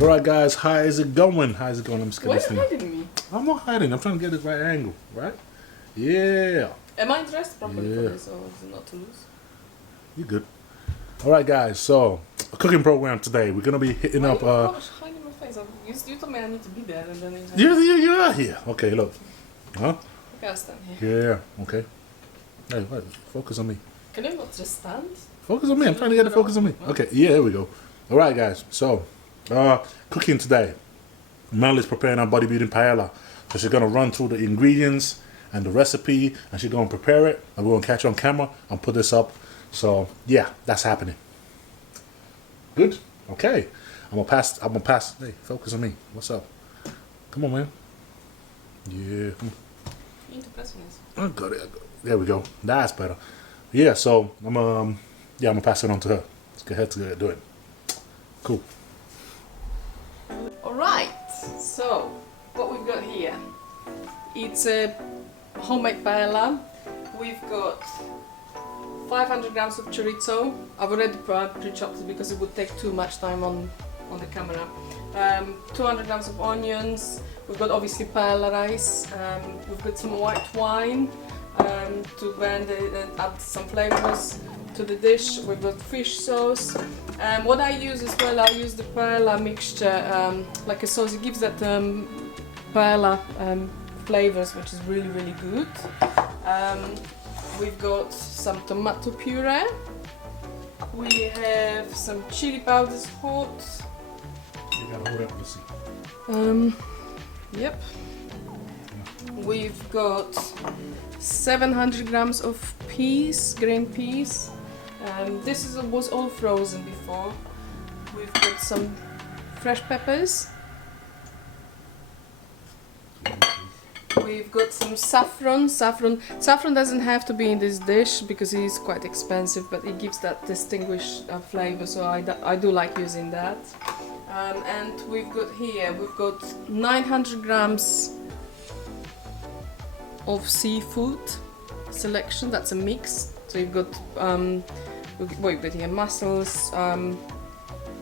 Alright guys, how is it going? How's it going? I'm just Why are you hiding me? I'm not hiding, I'm trying to get the right angle, right? Yeah. Am I dressed properly Yeah. for this or is it not too loose? You good. Alright guys, so a cooking program today. We're gonna be hitting up hiding my face. You told me I need to be there and then you are here. Okay, look. Huh? Okay, I'll stand here. Yeah, okay. Hey, wait, focus on me. Can you not just stand? Focus on me, I'm trying to get the focus on me. Okay, yeah, there we go. Alright guys, so cooking today. Mel is preparing our bodybuilding paella. So she's gonna run through the ingredients and the recipe and she's gonna prepare it and we're gonna catch her on camera and put this up. So yeah, that's happening. Good? Okay. I'm gonna pass. Hey, focus on me. What's up? Come on, man. Yeah. Come on. You need to press on this. I got it. There we go. That's better. Yeah, so I'm gonna pass it on to her. Let's get her to do it. Cool. Alright, so what we've got here, it's a homemade paella. We've got 500 grams of chorizo. I've already pre-chopped it because it would take too much time on the camera. 200 grams of onions. We've got obviously paella rice. We've got some white wine to blend it and add some flavors to the dish. We've got fish sauce. What I use as well, I use the paella mixture like a sauce. It gives that paella flavors, which is really, really good. We've got some tomato puree. We have some chili powders hot. You gotta hold up the seat. Yep. We've got 700 grams of peas, green peas. This was all frozen before. We've got some fresh peppers. We've got some saffron. Saffron doesn't have to be in this dish because it is quite expensive, but it gives that distinguished flavor, so I do like using that. And we've got 900 grams of seafood selection. That's a mix. So you've got we've got here mussels,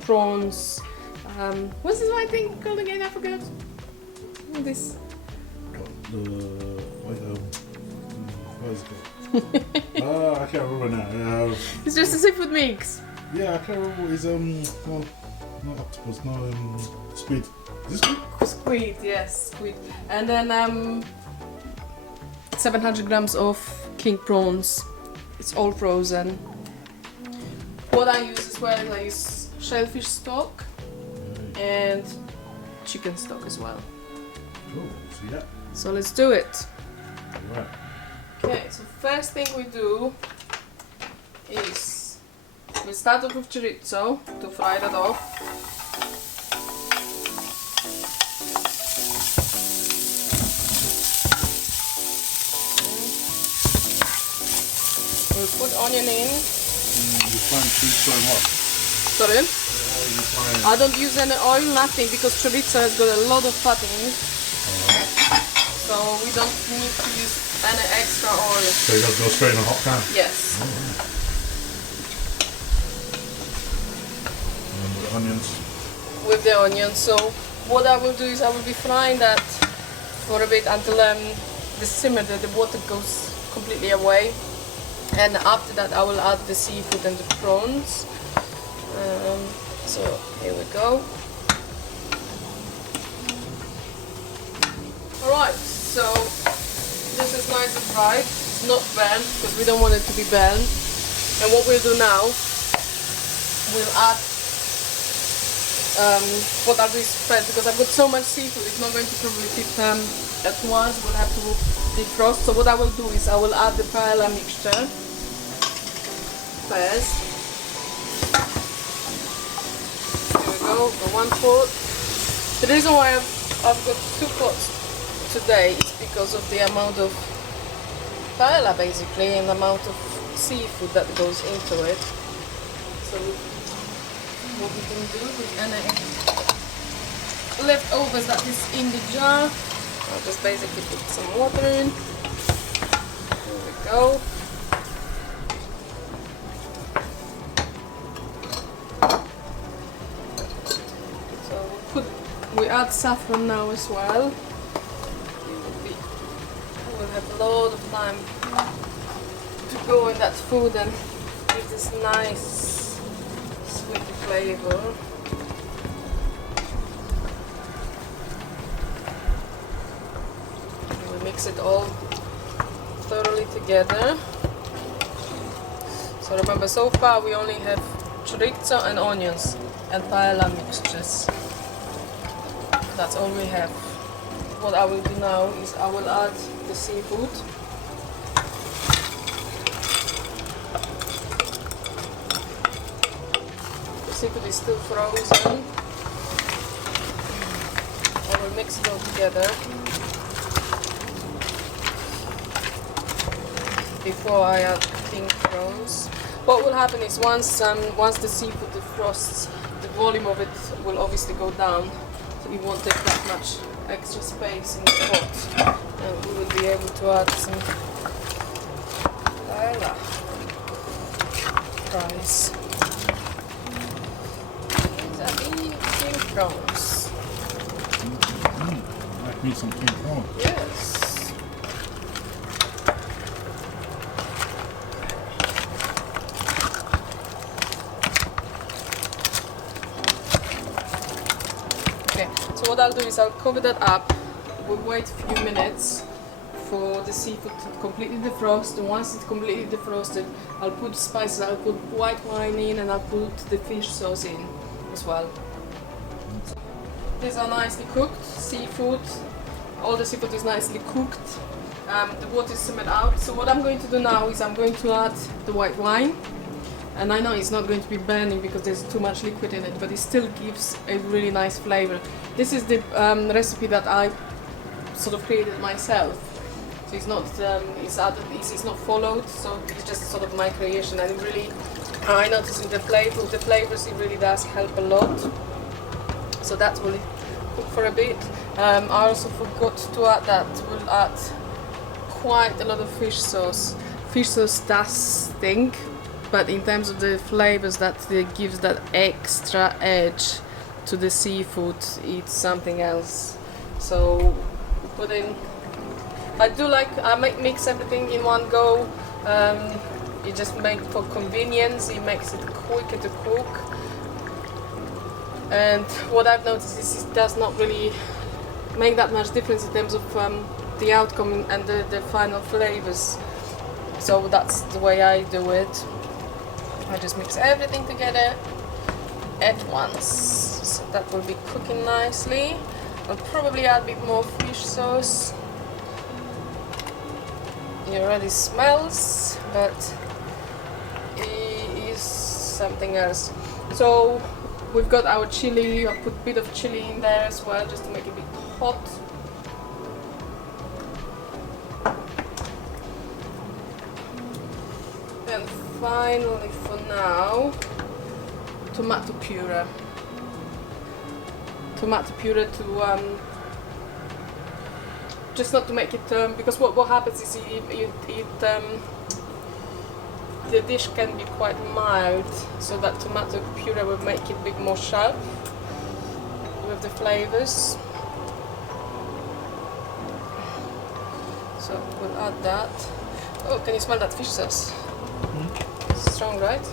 prawns. What's this white thing called again? I forgot. What is this? What is it called? I can't remember now. It's just a seafood mix. Yeah, I can't remember what it's no, not octopus, no squid. Is this squid? Squid, yes, squid. And then 700 grams of King Prawns. It's all frozen. What I use as well is I use shellfish stock and chicken stock as well. Cool, see that? So let's do it. Alright. Okay, so first thing we do is we start off with chorizo to fry that off. We'll put onion in. You find chorizo and what? Sorry? I don't use any oil, nothing, because chorizo has got a lot of fat in it. So we don't need to use any extra oil. So you gotta go straight in a hot pan? Yes. And with the onions? With the onions. So what I will do is I will be frying that for a bit until the simmer, the water goes completely away. And after that I will add the seafood and the prawns. So here we go. Alright, so this is nice and fried. It's not burnt because we don't want it to be burnt. And what we'll do now, we'll add what are we spread, because I've got so much seafood, it's not going to probably fit at once. We'll have to defrost. So what I will do is I will add the paella mixture first. Here we go, for 1 pot. The reason why I've got 2 pots today is because of the amount of paella basically and the amount of seafood that goes into it. So what we can do with any leftovers that is in the jar, I'll just basically put some water in. There we go. we add saffron now as well. We'll have a lot of time to go in that food and give this nice sweet flavor. We mix it all thoroughly together. So remember, so far we only have chorizo and onions and paella mixtures. That's all we have. What I will do now is I will add the seafood. The seafood is still frozen. I will mix it all together before I add King Prawns. What will happen is once the seafood defrosts, the volume of it will obviously go down, so it won't take that much extra space in the pot, and we will be able to add some paella fries. These are the King Prawns. Like me some King Prawns. Yes. So what I'll do is I'll cover that up, we'll wait a few minutes for the seafood to completely defrost, and once it's completely defrosted, I'll put spices, I'll put white wine in, and I'll put the fish sauce in as well. So these are nicely cooked, seafood, all the seafood is nicely cooked, the water is simmered out. So what I'm going to do now is I'm going to add the white wine. And I know it's not going to be burning because there's too much liquid in it, but it still gives a really nice flavor. This is the recipe that I sort of created myself. So it's not it's not followed, so it's just sort of my creation. And it really, I notice with the flavors, it really does help a lot. So that will cook for a bit. I also forgot to add that we'll add quite a lot of fish sauce. Fish sauce does stink, but in terms of the flavors that gives that extra edge to the seafood, it's something else. So put in, I might mix everything in one go. You just make for convenience, it makes it quicker to cook. And what I've noticed is it does not really make that much difference in terms of the outcome and the final flavors. So that's the way I do it. I just mix everything together at once, so that will be cooking nicely. I'll probably add a bit more fish sauce. It already smells, but it is something else. So we've got our chili. I'll put a bit of chili in there as well, just to make it a bit hot. And finally, for now, tomato puree. Tomato puree to just not to make it because what happens is the dish can be quite mild, so that tomato puree will make it a bit more sharp with the flavors. So we'll add that. Oh, can you smell that fish sauce? Mm-hmm. Strong, right?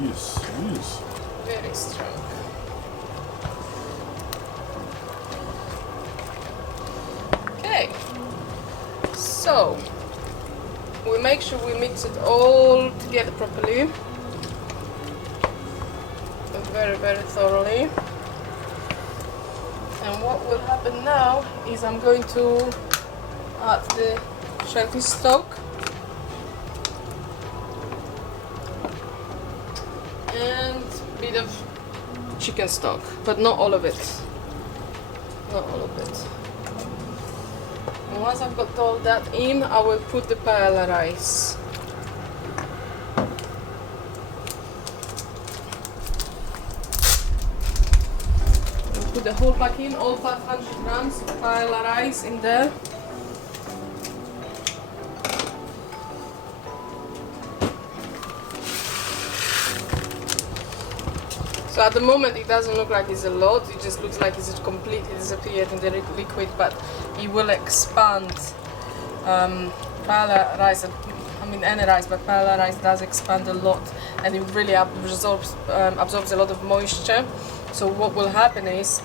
Yes, yes. Very strong. Okay, so we make sure we mix it all together properly, very, very thoroughly. And what will happen now is I'm going to add the shellfish stock and a bit of chicken stock, but not all of it. Not all of it. And once I've got all that in, I will put the paella rice. I'll put the whole pack in, all 500 grams of paella rice in there. So at the moment it doesn't look like it's a lot, it just looks like it's completely disappeared in the liquid, but it will expand. Paella rice, I mean any rice, but paella rice does expand a lot, and it really absorbs a lot of moisture. So what will happen is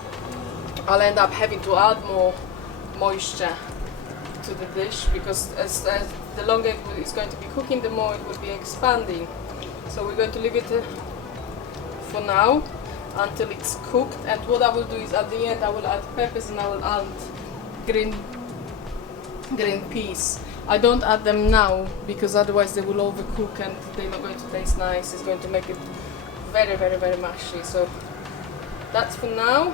I'll end up having to add more moisture to the dish, because as the longer it's going to be cooking, the more it will be expanding. So we're going to leave it for now until it's cooked, and what I will do is at the end I will add peppers and I will add green peas. I don't add them now because otherwise they will overcook and they're not going to taste nice. It's going to make it very, very, very mushy. So that's for now.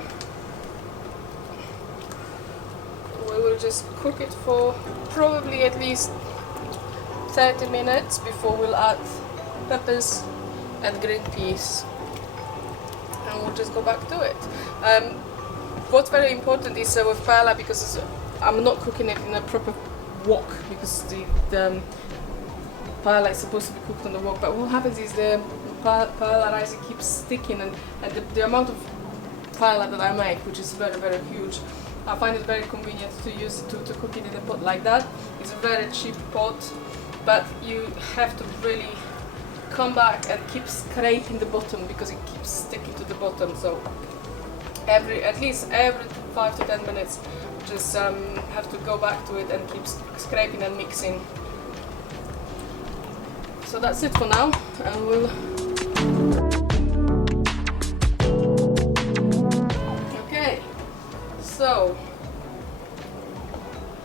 We will just cook it for probably at least 30 minutes before we'll add peppers and green peas, and we'll just go back to it. What's very important is with paella, because I'm not cooking it in a proper wok, because the paella is supposed to be cooked on the wok, but what happens is the paella rice, it keeps sticking, and the amount of paella that I make, which is very, very huge, I find it very convenient to use it to cook it in a pot like that. It's a very cheap pot, but you have to really come back and keep scraping the bottom because it keeps sticking to the bottom. So at least every 5 to 10 minutes, just have to go back to it and keep scraping and mixing. So that's it for now, and we'll. Okay, so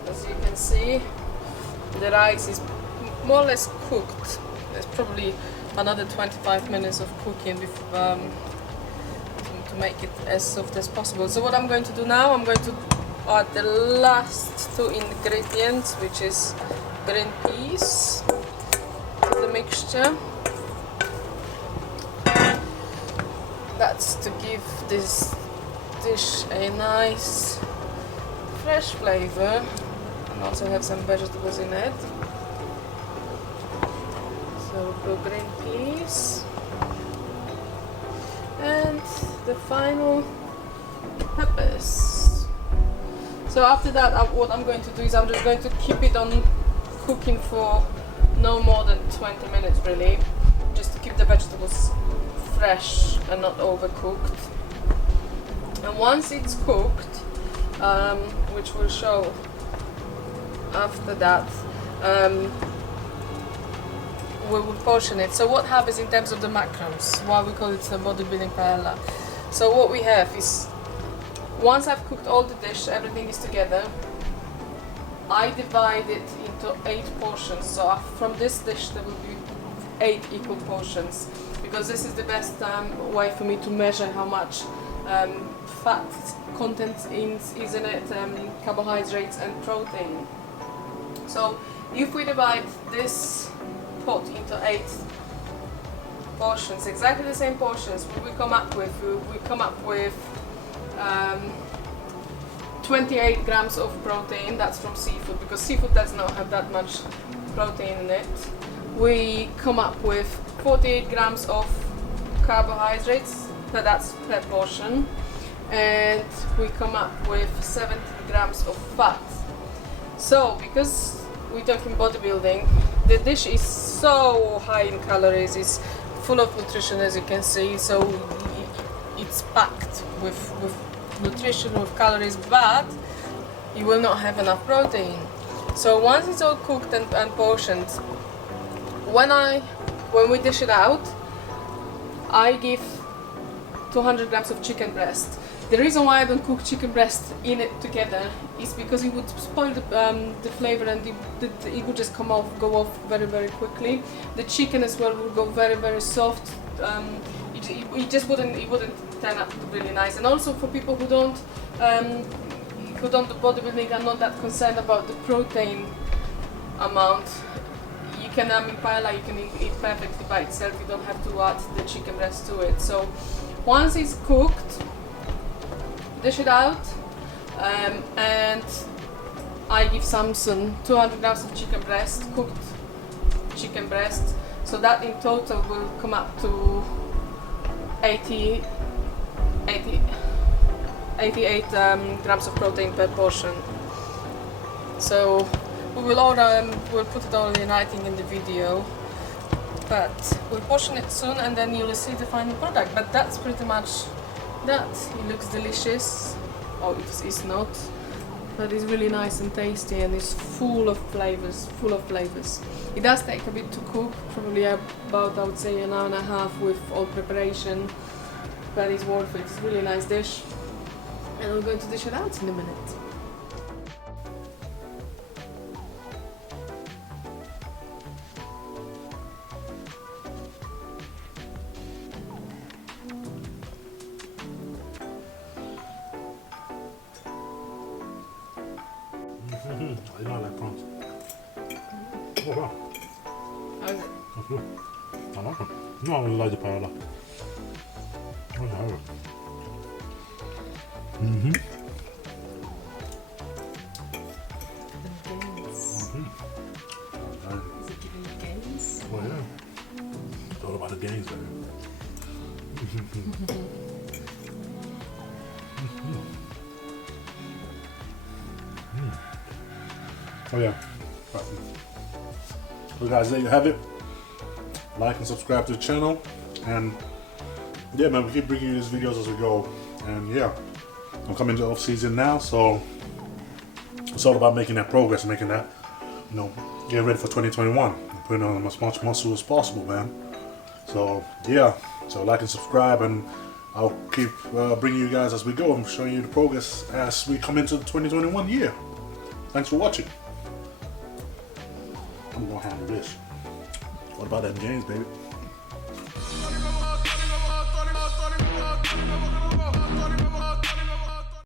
as you can see, the rice is more or less cooked. There's probably another 25 minutes of cooking before, to make it as soft as possible. So what I'm going to do now, I'm going to add the last 2 ingredients, which is green peas, to the mixture. That's to give this dish a nice fresh flavor, and also have some vegetables in it. So we'll put green peas, and the final peppers. So after that, what I'm going to do is I'm just going to keep it on cooking for no more than 20 minutes really, just to keep the vegetables fresh and not overcooked. And once it's cooked, which we'll show after that, we will portion it. So what happens in terms of the macros, why we call it the bodybuilding paella. So what we have is, once I've cooked all the dish, everything is together, I divide it into 8 portions. So from this dish there will be 8 equal portions, because this is the best way for me to measure how much fat content is in it, carbohydrates and protein. So if we divide this pot into 8 portions, exactly the same portions, what we come up with, 28 grams of protein. That's from seafood, because seafood does not have that much protein in it. We come up with 48 grams of carbohydrates, but that's per portion, and we come up with 70 grams of fat. So because we're talking bodybuilding, the dish is so high in calories, it's full of nutrition, as you can see, so it's packed with nutrition, with calories, but you will not have enough protein. So once it's all cooked and portioned, when we dish it out, I give 200 grams of chicken breast. The reason why I don't cook chicken breast in it together is because it would spoil the flavor, and it would just go off very, very quickly. The chicken as well would go very, very soft. It wouldn't turn out really nice. And also for people who don't do bodybuilding and not that concerned about the protein amount, you can paella you can eat perfectly by itself. You don't have to add the chicken breast to it. So once it's cooked, dish it out, and I give Samson 200 grams of chicken breast, cooked chicken breast, so that in total will come up to 80 88 grams of protein per portion. So we will order, we'll put it all in writing in the video, but we'll portion it soon and then you'll see the final product. But that's pretty much that. It looks delicious. Oh, it is not, but it's really nice and tasty and it's full of flavors, It does take a bit to cook, probably about, I would say, an hour and a half with all preparation, but it's worth it. It's a really nice dish, and we're going to dish it out in a minute. I don't like prawns. Oh wow. How is it? That's good. I like it. No, I really like the paella. Oh, yeah. Mm-hmm. The gainz. Mm-hmm. Is it giving you gainz? Oh yeah. It's all about the gains, baby. Oh yeah. So guys, there you have it. Like and subscribe to the channel, and yeah, man, we keep bringing you these videos as we go. And yeah, I'm coming to off season now, so it's all about making that progress, making that, you know, get ready for 2021, and putting on as much muscle as possible, man. So yeah, so like and subscribe, and I'll keep bringing you guys as we go. I'm showing you the progress as we come into the 2021 year. Thanks for watching. I'm gonna handle this. What about them gains, baby?